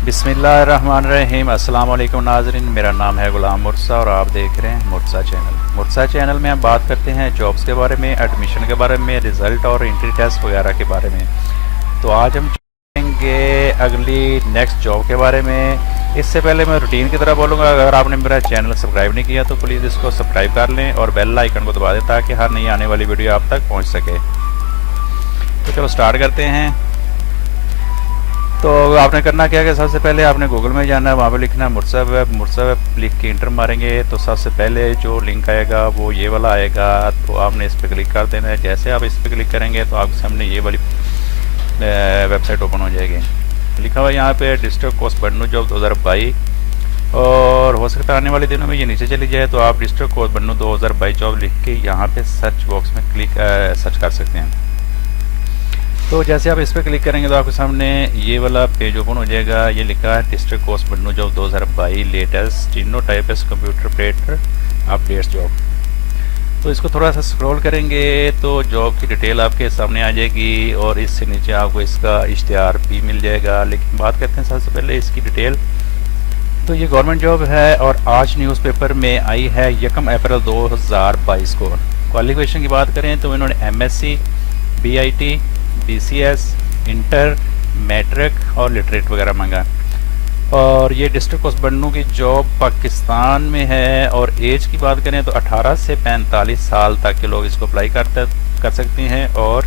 बिस्मिल्लाहिर्रहमानिर्रहीम। अस्सलाम वालेकुम नाज़रीन, मेरा नाम है ग़ुलाम मुर्सा और आप देख रहे हैं मुर्सा चैनल। मुर्सा चैनल में हम बात करते हैं जॉब्स के बारे में, एडमिशन के बारे में, रिज़ल्ट और एंट्री टेस्ट वगैरह के बारे में। तो आज हम जानेंगे अगली नेक्स्ट जॉब के बारे में। इससे पहले मैं रूटीन की तरह बोलूँगा, अगर आपने मेरा चैनल सब्सक्राइब नहीं किया तो प्लीज़ इसको सब्सक्राइब कर लें और बेल आइकन को दबा दें ताकि हर नई आने वाली वीडियो आप तक पहुँच सके। तो चलो स्टार्ट करते हैं। तो आपने करना क्या है, सबसे पहले आपने गूगल में जाना है, वहाँ पे लिखना है मुर्सा वेब लिख के इंटर मारेंगे तो सबसे पहले जो लिंक आएगा वो ये वाला आएगा। तो आपने इस पर क्लिक कर देना है। जैसे आप इस पर क्लिक करेंगे तो आपके सामने ये वाली वेबसाइट ओपन हो जाएगी। लिखा हुआ यहाँ पे डिस्ट्रिक्ट कोर्स बन्नू जॉब 2022 और हो सकता है आने वाले दिनों में ये नीचे चली जाए। तो आप डिस्ट्रिक्ट कोर्स बन्नू 2022 जॉब लिख के यहाँ पे सर्च बॉक्स में सर्च कर सकते हैं। तो जैसे आप इस पर क्लिक करेंगे तो आपके सामने ये वाला पेज ओपन हो जाएगा। ये लिखा है district courts Bannu job 2022 latest steno typist computer operator updates job. तो इसको थोड़ा सा स्क्रॉल करेंगे तो जॉब की डिटेल आपके सामने आ जाएगी और इससे नीचे आपको इसका इश्तिहार भी मिल जाएगा। लेकिन बात करते हैं सबसे पहले इसकी डिटेल। तो ये गवर्नमेंट जॉब है और आज न्यूज़पेपर में आई है 1 अप्रैल 2022 को। क्वालिफिकेशन की बात करें तो इन्होंने MSc, BIT, BCS, inter, matric और लिटरेट वगैरह मांगा। और ये डिस्ट्रिक्ट कोर्स बन्नू की जॉब पाकिस्तान में है। और एज की बात करें तो 18 से 45 साल तक के लोग इसको अप्लाई कर सकते हैं और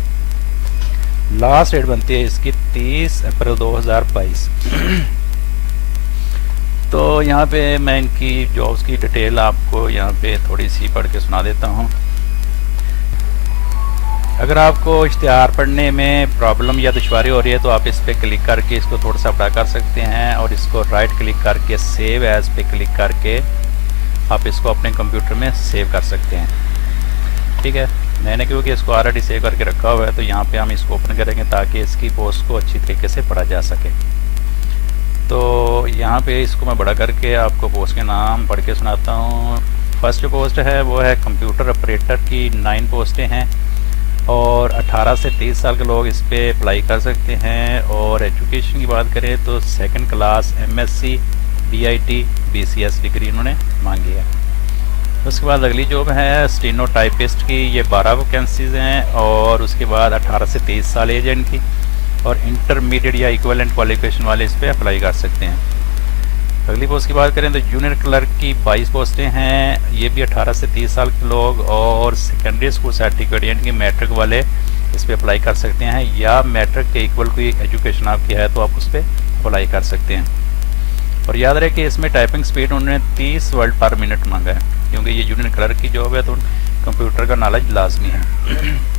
लास्ट डेट बनती है इसकी 30 अप्रैल 2022। तो यहाँ पे मैं इनकी जॉब्स की डिटेल आपको यहाँ पे थोड़ी सी पढ़ के सुना देता हूँ। अगर आपको इश्तिहार पढ़ने में प्रॉब्लम या दुश्वारी हो रही है तो आप इस पर क्लिक करके इसको थोड़ा सा बड़ा कर सकते हैं और इसको राइट क्लिक करके सेव एज पे क्लिक करके आप इसको अपने कंप्यूटर में सेव कर सकते हैं। ठीक है, मैंने क्योंकि इसको ऑलरेडी सेव करके रखा हुआ है तो यहाँ पे हम इसको ओपन करेंगे ताकि इसकी पोस्ट को अच्छी तरीके से पढ़ा जा सके। तो यहाँ पे इसको मैं बड़ा करके आपको पोस्ट के नाम पढ़ के सुनाता हूँ। फर्स्ट जो पोस्ट है वो है कंप्यूटर ऑपरेटर की 9 पोस्टें हैं और 18 से 30 साल के लोग इस पर अप्लाई कर सकते हैं। और एजुकेशन की बात करें तो 2nd class MSc, BIT, BCS degree इन्होंने मांगी है। उसके बाद अगली जॉब है स्टीनो टाइपिस्ट की। ये 12 वैकेंसीज हैं और उसके बाद 18 से 23 साल एज है इनकी और इंटरमीडिएट या इक्विवेलेंट क्वालिफिकेशन वाले इस पर अप्लाई कर सकते हैं। अगली पोस्ट की बात करें तो जूनियर क्लर्क की 22 पोस्टें हैं। ये भी 18 से 30 साल के लोग और सेकेंडरी स्कूल सर्टिफिकेट यानी कि मैट्रिक वाले इस पर अप्लाई कर सकते हैं या मैट्रिक के इक्वल कोई एजुकेशन आपकी है तो आप उस पर अप्लाई कर सकते हैं। और याद रहे कि इसमें टाइपिंग स्पीड उन्होंने 30 वर्ड पर मिनट मांगा है क्योंकि ये जूनियर क्लर्क की जॉब है तो कंप्यूटर का नॉलेज लाजमी है।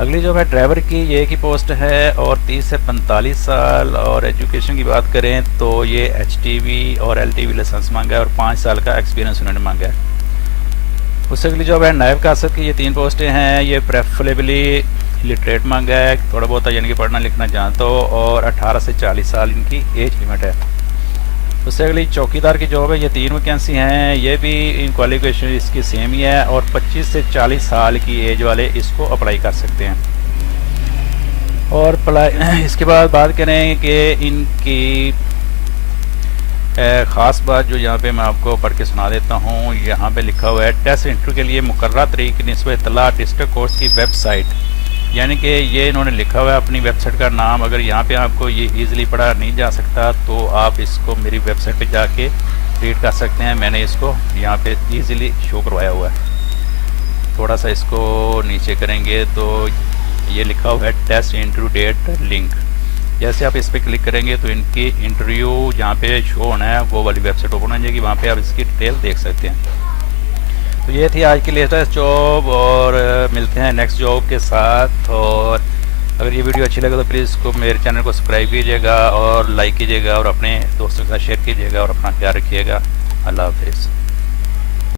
अगली जॉब है ड्राइवर की। ये की पोस्ट है और 30 से 45 साल और एजुकेशन की बात करें तो ये HTV और LTV लाइसेंस मांगा है और 5 साल का एक्सपीरियंस उन्होंने मांगा है। उससे अगली जॉब है नायब कासर की। ये 3 पोस्टें हैं। ये प्रेफरेबली लिटरेट मांगा है, थोड़ा बहुत यानी कि पढ़ना लिखना जानते हो और 18 से 40 साल इनकी एज लिमिट है। उससे अगली चौकीदार की जॉब है। ये 3 वैकेंसी हैं। ये भी इन क्वालिफिकेशन इसकी सेम ही है और 25 से 40 साल की एज वाले इसको अप्लाई कर सकते हैं। और इसके बाद बात करें कि इनकी ख़ास बात जो यहाँ पे मैं आपको पढ़ के सुना देता हूँ। यहाँ पे लिखा हुआ है टेस्ट इंटरव्यू के लिए मुकर्रर तारीख निस्बत इत्तला डिस्ट्रिक्ट कोर्स की वेबसाइट, यानी कि ये इन्होंने लिखा हुआ है अपनी वेबसाइट का नाम। अगर यहाँ पे आपको ये इजीली पढ़ा नहीं जा सकता तो आप इसको मेरी वेबसाइट पे जाके रीड कर सकते हैं। मैंने इसको यहाँ पे इजीली शो करवाया हुआ है। थोड़ा सा इसको नीचे करेंगे तो ये लिखा हुआ है टेस्ट इंटरव्यू डेट लिंक। जैसे आप इस पर क्लिक करेंगे तो इनकी इंटरव्यू जहाँ पे शो होना है वो वाली वेबसाइट ओपन हो जाएगी, वहाँ पर आप इसकी डिटेल देख सकते हैं। तो ये थी आज की लेटेस्ट जॉब और मिलते हैं नेक्स्ट जॉब के साथ। और अगर ये वीडियो अच्छी लगे तो प्लीज़ इसको मेरे चैनल को सब्सक्राइब कीजिएगा और लाइक कीजिएगा और अपने दोस्तों के साथ शेयर कीजिएगा और अपना ख्याल रखिएगा। अल्लाह हाफिज़।